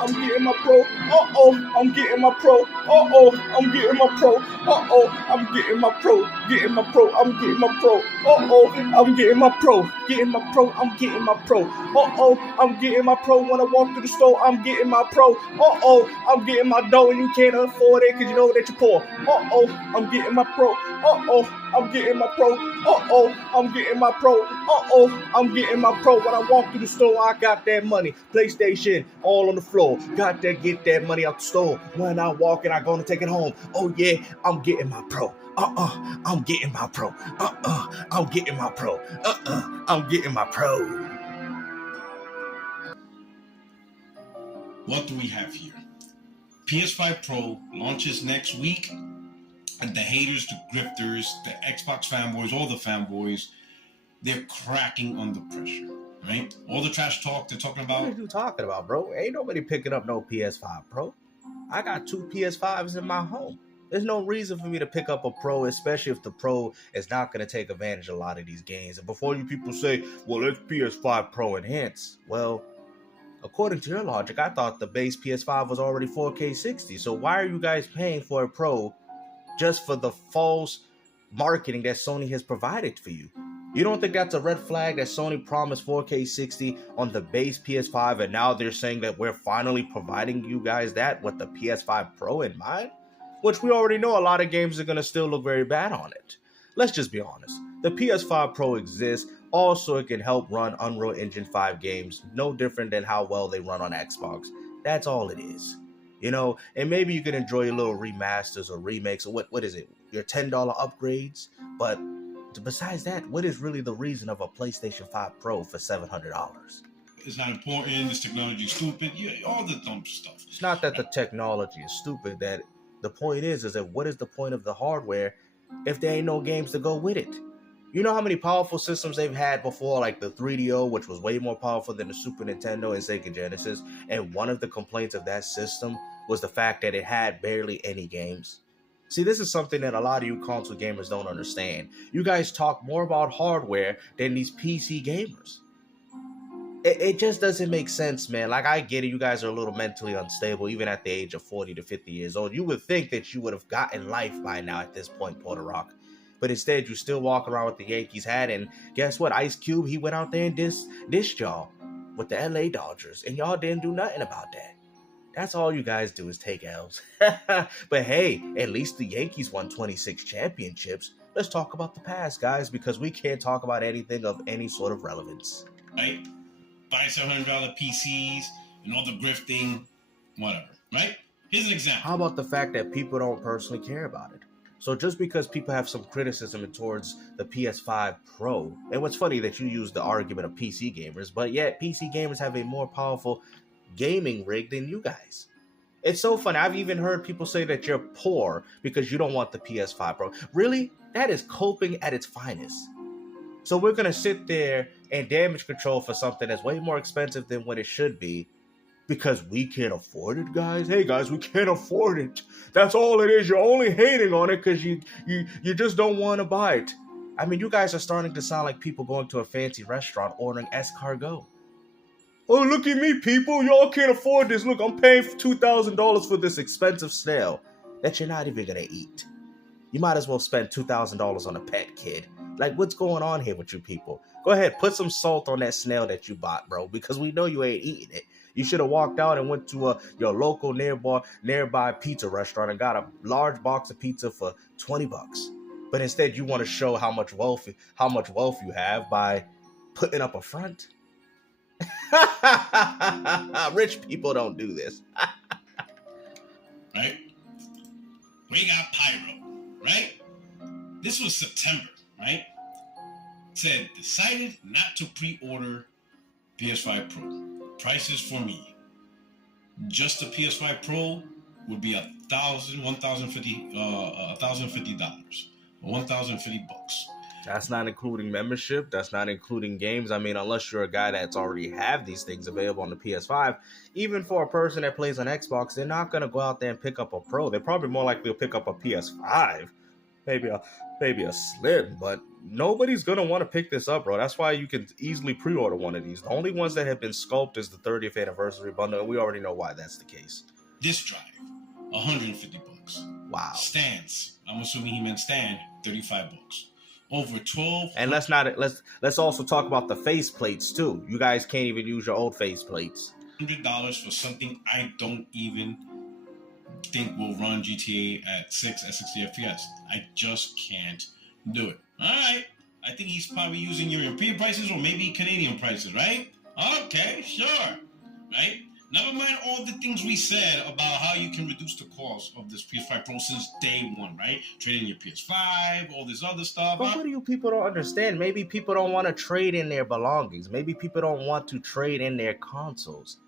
I'm getting my pro. Uh-oh, I'm getting my pro. Uh-oh, I'm getting my pro. Uh-oh, I'm getting my pro. Getting my pro. I'm getting my pro. Uh-oh, I'm getting my pro. Getting my pro. I'm getting my pro. Uh-oh, I'm getting my pro. When I walk through the store, I'm getting my pro. Uh-oh, I'm getting my dough and you can't afford it because you know that you're poor. Uh-oh, I'm getting my pro. Uh-oh, I'm getting my pro. Uh-oh, I'm getting my pro. Uh-oh, I'm getting my pro. When I walk through the store, I got that money. PlayStation all on the floor. Got to get that money out the store. When I walk and I gonna take it home. Oh yeah, I'm getting my pro. I'm getting my pro. I'm getting my pro. I'm getting my pro. What do we have here? PS5 Pro launches next week, and the haters, the grifters, the Xbox fanboys, all the fanboys, they're cracking under pressure, right? All the trash talk they're talking about. What are you talking about, bro? Ain't nobody picking up no PS5 Pro. I got 2 PS5s in my home. There's no reason for me to pick up a Pro, especially if the Pro is not going to take advantage of a lot of these games. And before you people say, well, it's PS5 Pro enhanced. Well, according to your logic, I thought the base PS5 was already 4K 60. So why are you guys paying for a Pro just for the false marketing that Sony has provided for you? You don't think that's a red flag that Sony promised 4K 60 on the base PS5 and now they're saying that we're finally providing you guys that with the PS5 Pro in mind? Which we already know a lot of games are going to still look very bad on it. Let's just be honest. The PS5 Pro exists also it can help run Unreal Engine 5 games, no different than how well they run on Xbox. That's all it is. You know, and maybe you can enjoy your little remasters or remakes or what is it? Your $10 upgrades, but besides that, what is really the reason of a PlayStation 5 Pro for $700? It's not important, this technology is stupid, all the dumb stuff. It's not that the technology is stupid, that the point is that what is the point of the hardware if there ain't no games to go with it? You know how many powerful systems they've had before, like the 3DO, which was way more powerful than the Super Nintendo and Sega Genesis, and one of the complaints of that system was the fact that it had barely any games. See, this is something that a lot of you console gamers don't understand. You guys talk more about hardware than these PC gamers. It just doesn't make sense, man. Like, I get it. You guys are a little mentally unstable, even at the age of 40 to 50 years old. You would think that you would have gotten life by now at this point, Puerto Rock. But instead, you still walk around with the Yankees hat. And guess what? Ice Cube, he went out there and dissed y'all with the LA Dodgers. And y'all didn't do nothing about that. That's all you guys do is take L's. But hey, at least the Yankees won 26 championships. Let's talk about the past, guys, because we can't talk about anything of any sort of relevance. Right? Buy $700 PCs and all the grifting, whatever, right? Here's an example. How about the fact that people don't personally care about it? So just because people have some criticism towards the PS5 Pro, and what's funny that you use the argument of PC gamers, but yet PC gamers have a more powerful gaming rig than you guys. It's so funny. I've even heard people say that you're poor because you don't want the PS5 Pro. Really? That is coping at its finest. So we're going to sit there and damage control for something that's way more expensive than what it should be because we can't afford it, guys? Hey, guys, we can't afford it. That's all it is. You're only hating on it because you just don't want to buy it. I mean, you guys are starting to sound like people going to a fancy restaurant ordering escargot. Oh, look at me, people. Y'all can't afford this. Look, I'm paying $2,000 for this expensive snail that you're not even going to eat. You might as well spend $2,000 on a pet, kid. Like, what's going on here with you people? Go ahead, put some salt on that snail that you bought, bro, because we know you ain't eating it. You should have walked out and went to your local nearby pizza restaurant and got a large box of pizza for $20. But instead, you want to show how much wealth you have by putting up a front. Rich people don't do this. Right? We got Pyro, right? This was September, right? Said, decided not to pre-order PS5 Pro. Prices for me. Just the PS5 Pro would be $1,050, or $1,050. That's not including membership. That's not including games. I mean, unless you're a guy that's already have these things available on the PS5, even for a person that plays on Xbox, they're not going to go out there and pick up a Pro. They're probably more likely to pick up a PS5. Maybe a Slim, but nobody's gonna want to pick this up, bro. That's why you can easily pre-order one of these. The only ones that have been scoped is the 30th anniversary bundle, and we already know why that's the case. This drive, $150. Wow. Stands, I'm assuming he meant stand, $35. Over 12. And let's also talk about the face plates too. You guys can't even use your old face plates. $100 for something I don't even think will run GTA at 60 FPS. I just can't do it. All right. I think he's probably using European prices or maybe Canadian prices, right? Okay, sure. Right? Never mind all the things we said about how you can reduce the cost of this PS5 Pro since day one, right? Trade in your PS5, all this other stuff. But what do you people don't understand? Maybe people don't want to trade in their belongings. Maybe people don't want to trade in their consoles.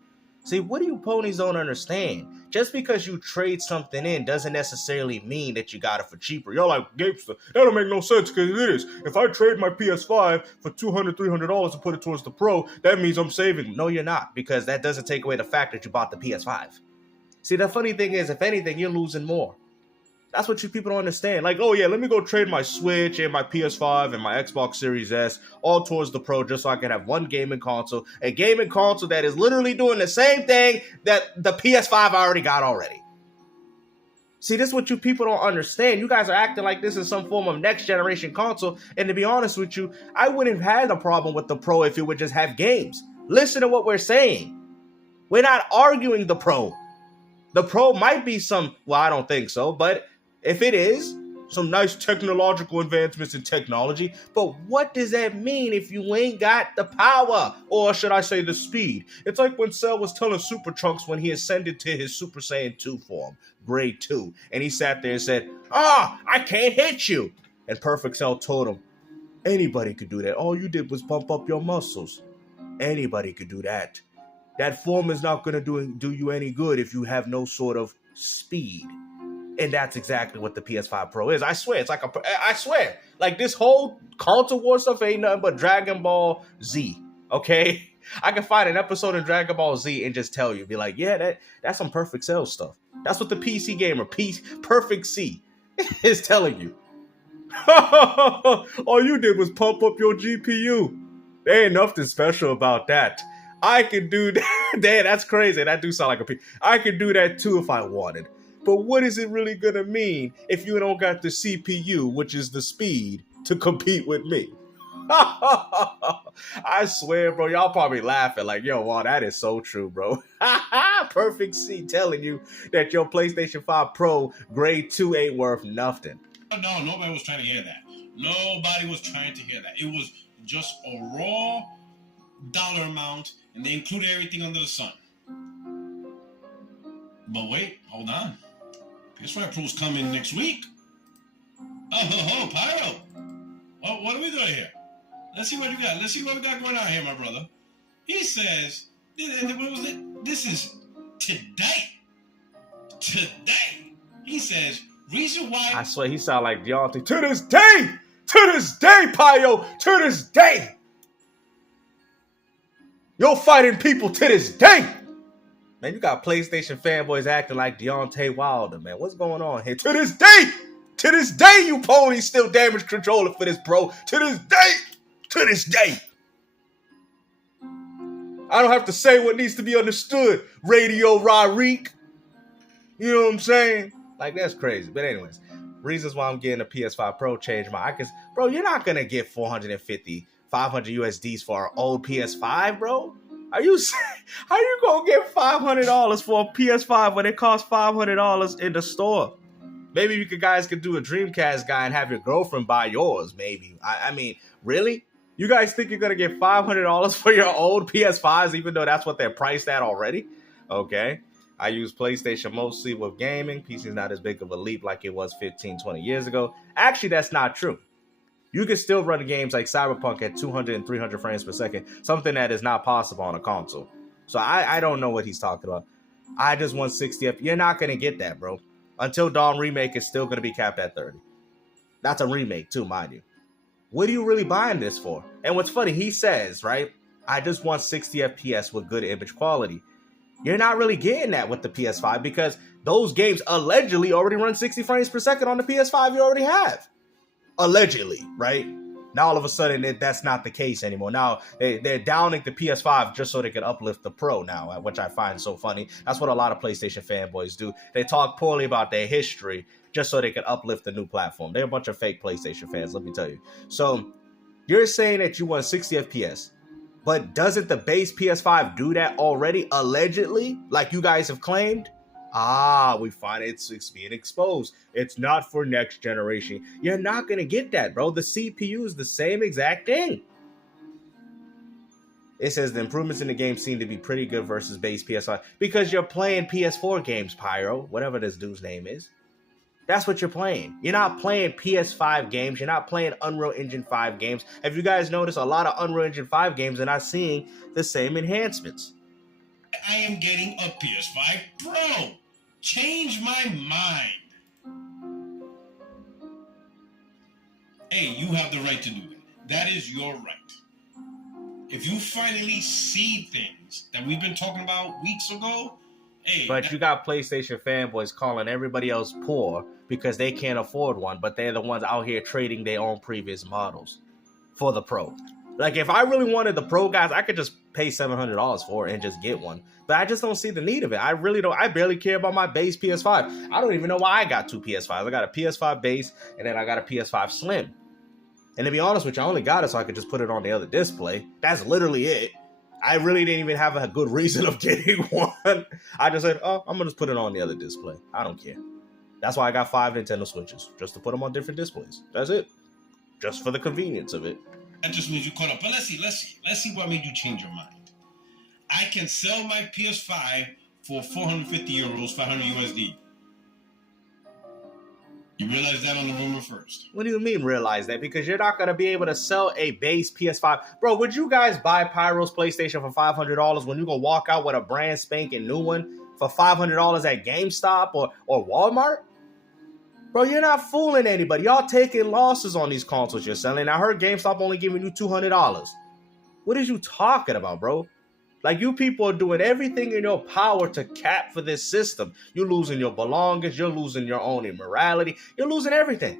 See, what do you ponies don't understand? Just because you trade something in doesn't necessarily mean that you got it for cheaper. You're like, Gapester, that don't make no sense because it is. If I trade my PS5 for $200, $300 and put it towards the Pro, that means I'm saving. No, you're not, because that doesn't take away the fact that you bought the PS5. See, the funny thing is, if anything, you're losing more. That's what you people don't understand. Like, oh yeah, let me go trade my Switch and my PS5 and my Xbox Series S all towards the Pro just so I can have one gaming console. A gaming console that is literally doing the same thing that the PS5 I already got already. See, this is what you people don't understand. You guys are acting like this is some form of next generation console. And to be honest with you, I wouldn't have had a problem with the Pro if it would just have games. Listen to what we're saying. We're not arguing the Pro. The Pro might be some, well, I don't think so, but if it is, some nice technological advancements in technology, but what does that mean if you ain't got the power, or should I say the speed? It's like when Cell was telling Super Trunks when he ascended to his Super Saiyan 2 form, grade 2, and he sat there and said, I can't hit you. And Perfect Cell told him, anybody could do that. All you did was pump up your muscles. Anybody could do that. That form is not going to do you any good if you have no sort of speed. And that's exactly what the PS5 Pro is. I swear, it's like I swear, like this whole console war stuff ain't nothing but Dragon Ball Z. Okay, I can find an episode of Dragon Ball Z and just tell you, be like, yeah, that's some Perfect Cell stuff. That's what the PC gamer, Perfect C, is telling you. All you did was pump up your GPU. There ain't nothing special about that. I could do that. Damn, that's crazy. That do sound like a P. I could do that too if I wanted. But what is it really going to mean if you don't got the CPU, which is the speed, to compete with me? I swear, bro, y'all probably laughing like, yo, wow, that is so true, bro. Perfect C telling you that your PlayStation 5 Pro grade 2 ain't worth nothing. No, nobody was trying to hear that. Nobody was trying to hear that. It was just a raw dollar amount, and they included everything under the sun. But wait, hold on. PS5 Pro's coming next week. Oh, Pyro. What are we doing here? Let's see what we got. Let's see what we got going on here, my brother. He says, what was it? This is today. Today. He says, reason why. I swear he sound like Deontay. To this day, Pyro, to this day. You're fighting people to this day. Man, you got PlayStation fanboys acting like Deontay Wilder, man. What's going on here? To this day, you ponies still damage controller for this, bro. To this day. I don't have to say what needs to be understood, Radio Rarik. You know what I'm saying? Like, that's crazy. But anyways, reasons why I'm getting a PS5 Pro change my... Bro, you're not going to get 450, 500 USDs for our old PS5, bro. How you gonna get $500 for a PS5 when it costs $500 in the store? Maybe you guys could do a Dreamcast guy and have your girlfriend buy yours, maybe. I mean, really? You guys think you're gonna get $500 for your old PS5s, even though that's what they're priced at already? Okay. I use PlayStation mostly with gaming. PC is not as big of a leap like it was 15, 20 years ago. Actually, that's not true. You can still run games like Cyberpunk at 200 and 300 frames per second, something that is not possible on a console. So I don't know what he's talking about. I just want 60 FPS. You're not going to get that, bro. Until Dawn Remake is still going to be capped at 30. That's a remake too, mind you. What are you really buying this for? And what's funny, he says, right, I just want 60 FPS with good image quality. You're not really getting that with the PS5 because those games allegedly already run 60 frames per second on the PS5 you already have. Allegedly, right? Now all of a sudden that's not the case anymore. Now they're downing the PS5 just so they can uplift the Pro now, which I find so funny. That's what a lot of PlayStation fanboys do. They talk poorly about their history just so they can uplift the new platform. They're a bunch of fake PlayStation fans, let me tell you. So you're saying that you want 60 FPS, but doesn't the base PS5 do that already, allegedly, like you guys have claimed? We find it's being exposed. It's not for next generation. You're not going to get that, bro. The CPU is the same exact thing. It says the improvements in the game seem to be pretty good versus base PS5 because you're playing PS4 games, Pyro, whatever this dude's name is. That's what you're playing. You're not playing PS5 games. You're not playing Unreal Engine 5 games. Have you guys noticed a lot of Unreal Engine 5 games are not seeing the same enhancements? I am getting a PS5 Pro. Change my mind. Hey, you have the right to do that. That is your right. If you finally see things that we've been talking about weeks ago, hey. But you got PlayStation fanboys calling everybody else poor because they can't afford one, but they're the ones out here trading their own previous models for the Pro. Like, if I really wanted the Pro, guys, I could just pay $700 for it and just get one. But I just don't see the need of it. I really don't. I barely care about my base PS5. I don't even know why I got two PS5s. I got a PS5 base, and then I got a PS5 Slim. And to be honest with you, I only got it so I could just put it on the other display. That's literally it. I really didn't even have a good reason of getting one. I just said, I'm going to just put it on the other display. I don't care. That's why I got 5 Nintendo Switches, just to put them on different displays. That's it. Just for the convenience of it. That just means you caught up. But let's see what made you change your mind. I can sell my PS5 for 450 euros, 500 USD. You realize that on the rumor first. What do you mean realize that? Because you're not going to be able to sell a base PS5. Bro, would you guys buy Pyro's PlayStation for $500 when you go walk out with a brand spanking new one for $500 at GameStop or Walmart? Bro, you're not fooling anybody. Y'all taking losses on these consoles you're selling. I heard GameStop only giving you $200. What is you talking about, bro? Like, you people are doing everything in your power to cap for this system. You're losing your belongings. You're losing your own immorality. You're losing everything.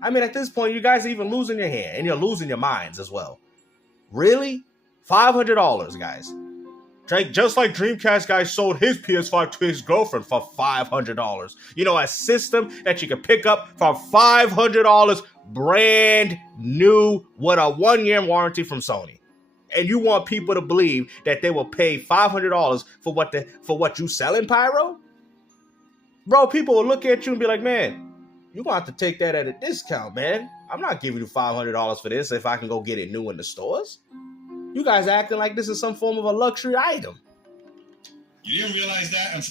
I mean, at this point, you guys are even losing your hair, and you're losing your minds as well. Really? $500, guys. Just like Dreamcast guy sold his PS5 to his girlfriend for $500. You know, a system that you can pick up for $500, brand new, with a 1-year warranty from Sony. And you want people to believe that they will pay $500 for what you selling, Pyro? Bro, people will look at you and be like, man, you're going to have to take that at a discount, man. I'm not giving you $500 for this if I can go get it new in the stores. You guys acting like this is some form of a luxury item. You didn't realize that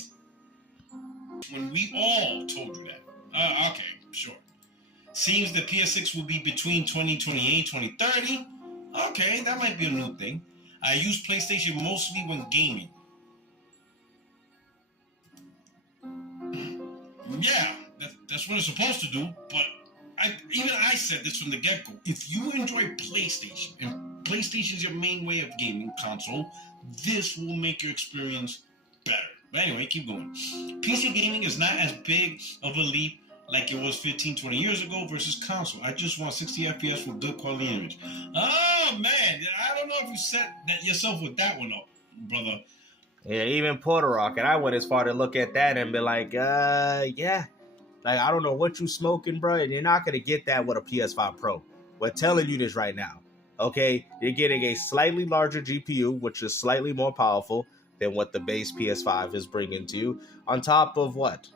when we all told you that. Okay, sure. Seems the PS6 will be between 2028 2030. Okay, that might be a new thing. I use PlayStation mostly when gaming. Yeah, that's what it's supposed to do, but I said this from the get-go. If you enjoy PlayStation, and PlayStation is your main way of gaming console, this will make your experience better. But anyway, keep going. PC gaming is not as big of a leap like it was 15, 20 years ago versus console. I just want 60 FPS with good quality image. Oh, man. I don't know if you set that yourself with that one up, brother. Yeah, even Puerto, and I went as far to look at that and be like, yeah. Like, I don't know what you smoking, bro, and you're not going to get that with a PS5 Pro. We're telling you this right now, okay? You're getting a slightly larger GPU, which is slightly more powerful than what the base PS5 is bringing to you, on top of what?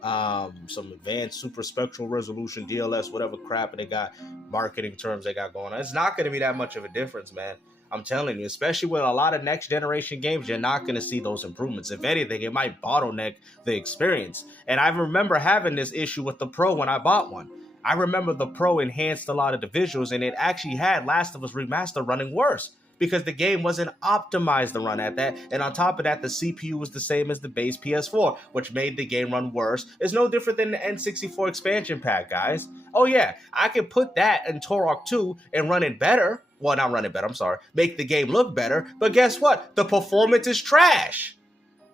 Some advanced super spectral resolution, DLS, whatever crap they got, marketing terms they got going on. It's not going to be that much of a difference, man. I'm telling you, especially with a lot of next generation games, you're not going to see those improvements. If anything, it might bottleneck the experience. And I remember having this issue with the Pro when I bought one. I remember the Pro enhanced a lot of the visuals, and it actually had Last of Us Remastered running worse because the game wasn't optimized to run at that. And on top of that, the CPU was the same as the base PS4, which made the game run worse. It's no different than the N64 expansion pack, guys. Oh yeah, I could put that in Turok 2 and run it better. Well, not run it better, I'm sorry. Make the game look better. But guess what? The performance is trash.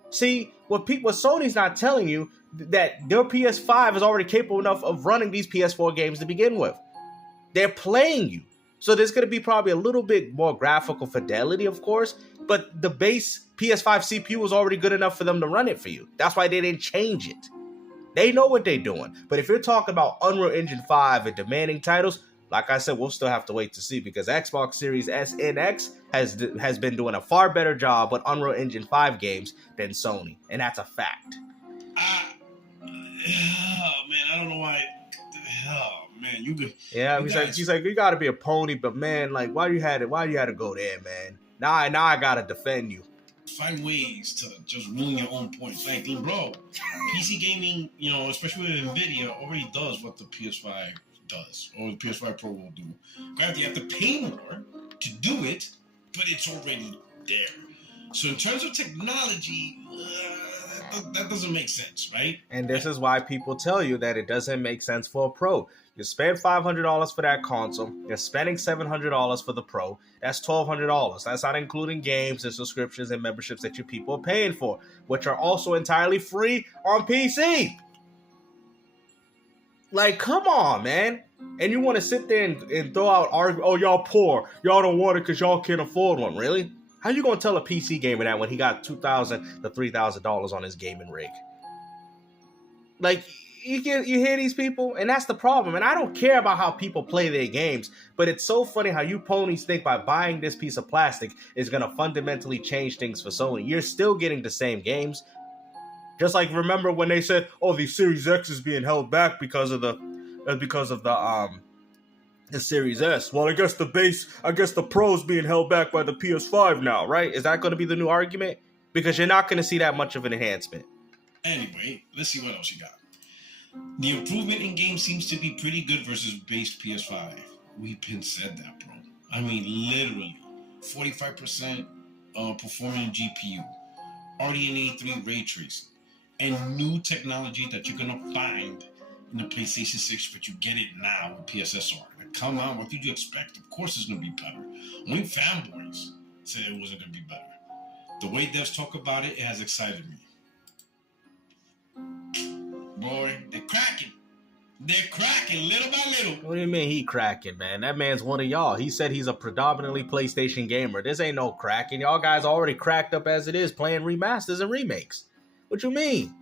See, what Sony's not telling you, that their PS5 is already capable enough of running these PS4 games to begin with. They're playing you. So there's going to be probably a little bit more graphical fidelity, of course, but the base PS5 CPU was already good enough for them to run it for you. That's why they didn't change it. They know what they're doing. But if you're talking about Unreal Engine 5 and demanding titles, like I said, we'll still have to wait to see, because Xbox Series S and X has been doing a far better job with Unreal Engine 5 games than Sony, and that's a fact. Oh man, I don't know why. Oh man, He's like, you gotta be a pony, but man, like, why you had to go there, man? Now I gotta defend you. Find ways to just ruin your own points. Like, bro, PC gaming, especially with Nvidia, already does what the PS5 does, or the PS5 Pro will do. Granted, you have to pay more to do it, but it's already there. So in terms of technology, that doesn't make sense, right? And this is why people tell you that it doesn't make sense for a Pro. You spend $500 for that console. You're spending $700 for the Pro. That's $1,200. That's not including games and subscriptions and memberships that you people are paying for, which are also entirely free on PC. Like, come on, man. And you want to sit there and throw out, oh, y'all poor. Y'all don't want it because y'all can't afford one. Really? How you going to tell a PC gamer that when he got $2,000 to $3,000 on his gaming rig? Like, you hear these people, and that's the problem. And I don't care about how people play their games, but it's so funny how you ponies think by buying this piece of plastic is going to fundamentally change things for Sony. You're still getting the same games. Just like, remember when they said, oh, the Series X is being held back because of the Series S. Well, I guess the Pro's being held back by the PS5 now, right? Is that going to be the new argument? Because you're not going to see that much of an enhancement. Anyway, let's see what else you got. The improvement in games seems to be pretty good versus base PS5. We've been said that, bro. I mean, literally, 45% performing GPU, RDNA 3 ray tracing, and new technology that you're gonna find in the PlayStation 6, but you get it now with PSSR. Like, come on, what did you expect? Of course it's gonna be better. Only fanboys said it wasn't gonna be better. The way devs talk about it, it has excited me. Boy, they're cracking. They're cracking little by little. What do you mean he cracking, man? That man's one of y'all. He said he's a predominantly PlayStation gamer. This ain't no cracking. Y'all guys already cracked up as it is, playing remasters and remakes. What you mean?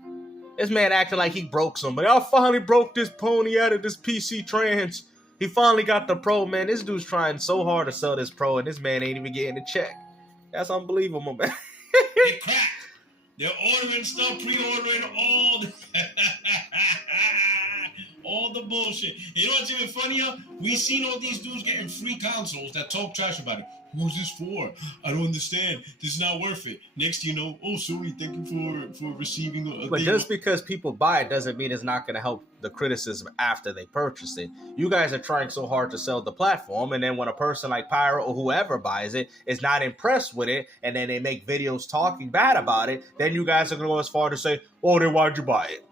This man acting like he broke somebody. I finally broke this pony out of this PC trans. He finally got the Pro, man. This dude's trying so hard to sell this Pro, and this man ain't even getting a check. That's unbelievable, man. They cracked. They're ordering stuff, pre-ordering all the bullshit. You know what's even funnier? We seen all these dudes getting free consoles that talk trash about it. Who's this for? I don't understand. This is not worth it. Next, oh, sorry, thank you for receiving a But just because people buy it doesn't mean it's not going to help the criticism after they purchase it. You guys are trying so hard to sell the platform, and then when a person like Pyro or whoever buys it is not impressed with it, and then they make videos talking bad about it, then you guys are going to go as far to say, oh, then why'd you buy it?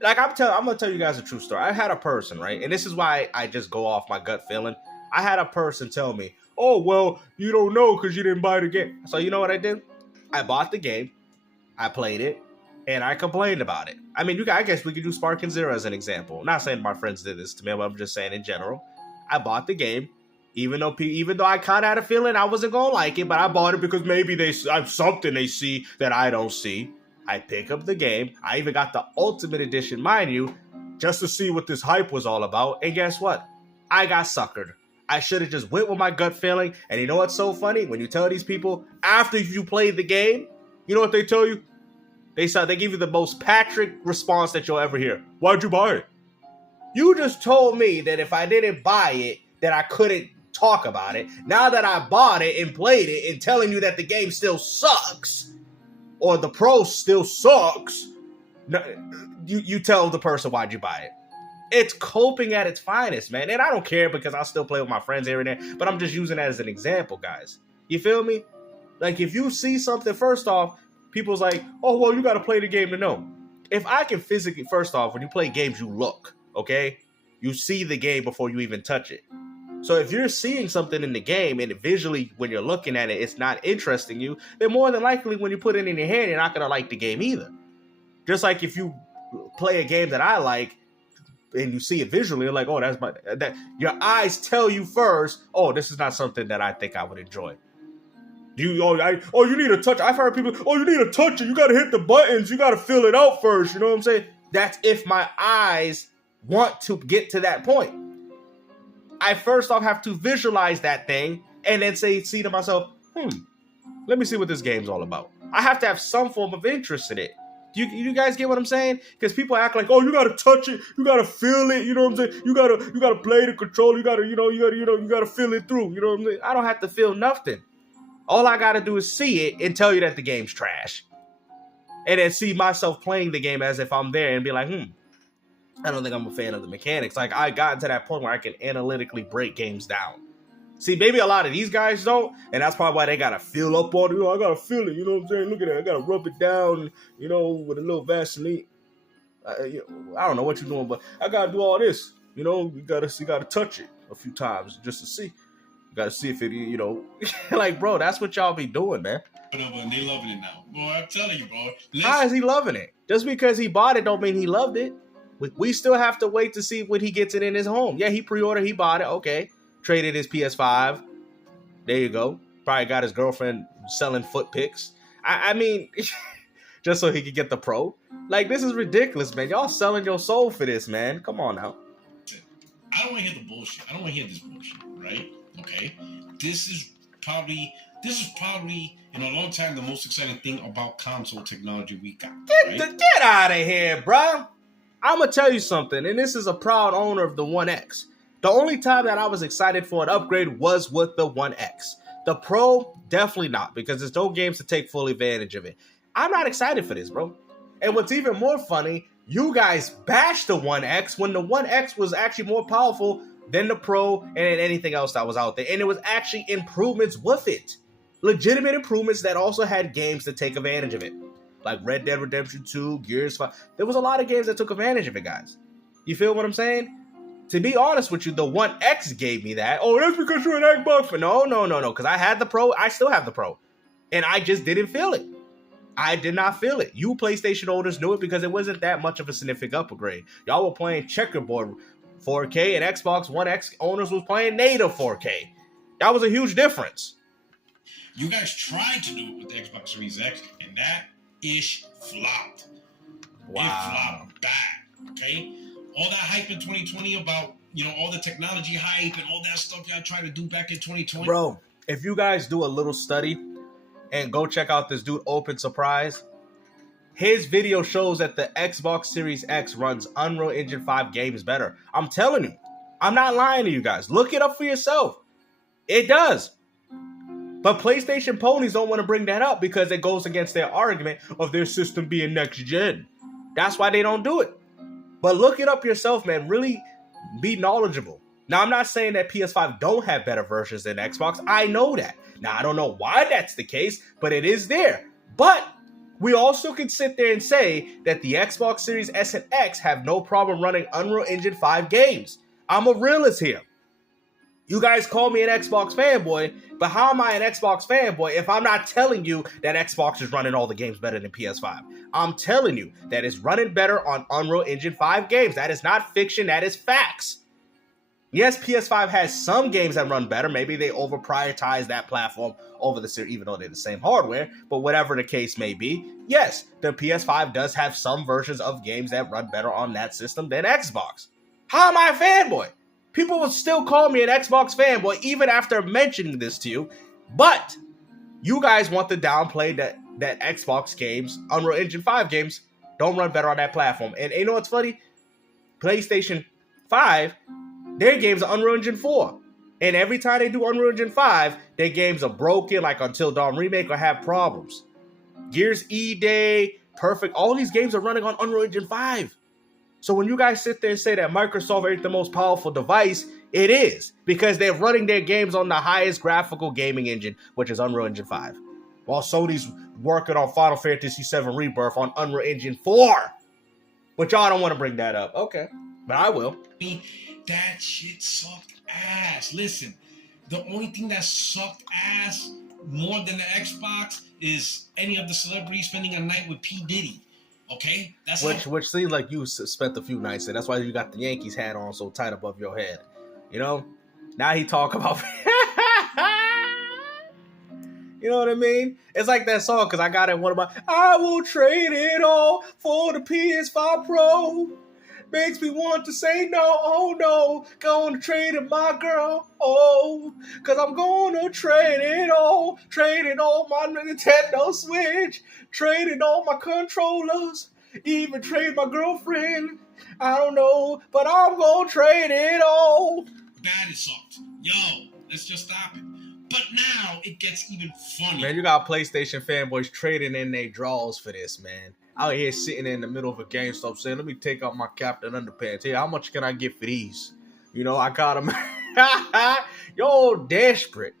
Like, I'm going to tell you guys a true story. I had a person, right? And this is why I just go off my gut feeling. I had a person tell me, oh, well, you don't know because you didn't buy the game. So you know what I did? I bought the game, I played it, and I complained about it. I mean, I guess we could do Spark and Zero as an example. I'm not saying my friends did this to me, but I'm just saying in general. I bought the game, even though I kind of had a feeling I wasn't going to like it, but I bought it because maybe something they see that I don't see. I pick up the game. I even got the Ultimate Edition, mind you, just to see what this hype was all about. And guess what? I got suckered. I should have just went with my gut feeling. And you know what's so funny? When you tell these people, after you played the game, you know what they tell you? They give you the most Patrick response that you'll ever hear. Why'd you buy it? You just told me that if I didn't buy it, that I couldn't talk about it. Now that I bought it and played it and telling you that the game still sucks, or the Pro still sucks, you tell the person why'd you buy it. It's coping at its finest, man. And I don't care because I still play with my friends here and there, but I'm just using that as an example, guys. You feel me? Like, if you see something, first off, people's like, oh, well, you got to play the game to know. If I can physically, first off, when you play games, you look, okay? You see the game before you even touch it. So if you're seeing something in the game and visually when you're looking at it, it's not interesting you, then more than likely when you put it in your hand, you're not going to like the game either. Just like if you play a game that I like, and you see it visually, you're like, oh, that your eyes tell you first, oh, this is not something that I think I would enjoy. You need to touch. I've heard people, you need to touch it. You got to hit the buttons. You got to fill it out first. You know what I'm saying? That's if my eyes want to get to that point. I first off have to visualize that thing and then see to myself, let me see what this game's all about. I have to have some form of interest in it. You guys get what I'm saying? Because people act like, you gotta touch it, you gotta feel it, you know what I'm saying? You gotta play the controller, you gotta feel it through, you know what I'm saying? I don't have to feel nothing. All I gotta do is see it and tell you that the game's trash. And then see myself playing the game as if I'm there and be like, I don't think I'm a fan of the mechanics. Like, I got to that point where I can analytically break games down. See, maybe a lot of these guys don't, and that's probably why they gotta feel up on it. I gotta feel it, you know what I'm saying? Look at that, I gotta rub it down, with a little Vaseline. I don't know what you're doing, but I gotta do all this. You gotta touch it a few times just to see. You gotta see if it, like, bro, that's what y'all be doing, man. But they loving it now. Boy, I'm telling you, bro. How is he loving it? Just because he bought it don't mean he loved it. We still have to wait to see when he gets it in his home. Yeah, he pre-ordered, he bought it, okay. Traded his PS5. There you go. Probably got his girlfriend selling foot pics. I mean, just so he could get the Pro. Like, this is ridiculous, man. Y'all selling your soul for this, man. Come on now. I don't want to hear the bullshit. I don't want to hear this bullshit, right? Okay? This is probably, in a long time, the most exciting thing about console technology we got. Get out of here, bro. I'm going to tell you something, and this is a proud owner of the One X. The only time that I was excited for an upgrade was with the One X. The Pro, definitely not, because there's no games to take full advantage of it. I'm not excited for this, bro. And what's even more funny, you guys bashed the One X when the One X was actually more powerful than the Pro and anything else that was out there. And it was actually improvements with it. Legitimate improvements that also had games to take advantage of it. Like Red Dead Redemption 2, Gears 5. There was a lot of games that took advantage of it, guys. You feel what I'm saying? To be honest with you, the One X gave me that. Oh, that's because you're an Xbox fan. No. Because I had the Pro. I still have the Pro. And I just didn't feel it. I did not feel it. You PlayStation owners knew it because it wasn't that much of a significant upgrade. Y'all were playing checkerboard 4K, and Xbox One X owners was playing native 4K. That was a huge difference. You guys tried to do it with the Xbox Series X, and that ish flopped. Wow. It flopped bad, okay? All that hype in 2020 about, all the technology hype and all that stuff y'all tried to do back in 2020. Bro, if you guys do a little study and go check out this dude, Open Surprise, his video shows that the Xbox Series X runs Unreal Engine 5 games better. I'm telling you. I'm not lying to you guys. Look it up for yourself. It does. But PlayStation ponies don't want to bring that up because it goes against their argument of their system being next gen. That's why they don't do it. But look it up yourself, man. Really be knowledgeable. Now, I'm not saying that PS5 don't have better versions than Xbox. I know that. Now, I don't know why that's the case, but it is there. But we also can sit there and say that the Xbox Series S and X have no problem running Unreal Engine 5 games. I'm a realist here. You guys call me an Xbox fanboy, but how am I an Xbox fanboy if I'm not telling you that Xbox is running all the games better than PS5? I'm telling you that it's running better on Unreal Engine 5 games. That is not fiction, that is facts. Yes, PS5 has some games that run better. Maybe they over-prioritize that platform over the series, even though they're the same hardware. But whatever the case may be, yes, the PS5 does have some versions of games that run better on that system than Xbox. How am I a fanboy? People will still call me an Xbox fanboy even after mentioning this to you. But you guys want to downplay that Xbox games, Unreal Engine 5 games, don't run better on that platform. And you know what's funny? PlayStation 5, their games are Unreal Engine 4. And every time they do Unreal Engine 5, their games are broken, like Until Dawn Remake, or have problems. Gears E-Day, Perfect, all these games are running on Unreal Engine 5. So when you guys sit there and say that Microsoft ain't the most powerful device, it is. Because they're running their games on the highest graphical gaming engine, which is Unreal Engine 5. While Sony's working on Final Fantasy VII Rebirth on Unreal Engine 4. But y'all don't want to bring that up. Okay. But I will. That shit sucked ass. Listen, the only thing that sucked ass more than the Xbox is any of the celebrities spending a night with P. Diddy. Okay, that's which seems like you spent a few nights there. That's why you got the Yankees hat on so tight above your head. You know, now he talk about. You know what I mean? It's like that song, because I got it one of my. I will trade it all for the PS5 Pro. Makes me want to say no, oh no. Gonna trade it, my girl, oh. Because I'm gonna trade it all. Trading all my Nintendo Switch. Trading all my controllers. Even trade my girlfriend. I don't know, but I'm gonna trade it all. Bad it sucked. Yo, let's just stop it. But now it gets even funnier. Man, you got PlayStation fanboys trading in their draws for this, man. Out here sitting in the middle of a GameStop saying, let me take out my Captain Underpants. Here, how much can I get for these? You know, I got them. Yo, desperate.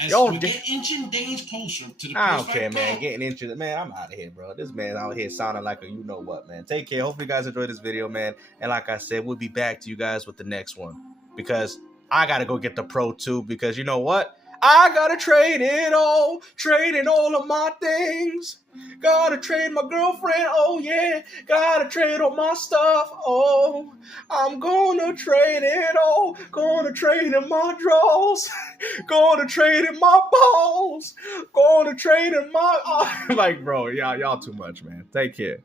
As we get inching days closer to the I don't care, Pro. man. Getting inching. Man, I'm out of here, bro. This man out here sounding like a you-know-what, man. Take care. Hopefully you guys enjoyed this video, man. And like I said, we'll be back to you guys with the next one. Because I got to go get the Pro too. Because you know what? I gotta trade it all, trading all of my things. Gotta trade my girlfriend, oh yeah. Gotta trade all my stuff, oh. I'm gonna trade it all. Gonna trade in my drawers. Gonna trade in my balls. Gonna trade in my... Like, bro, y'all too much, man. Take care.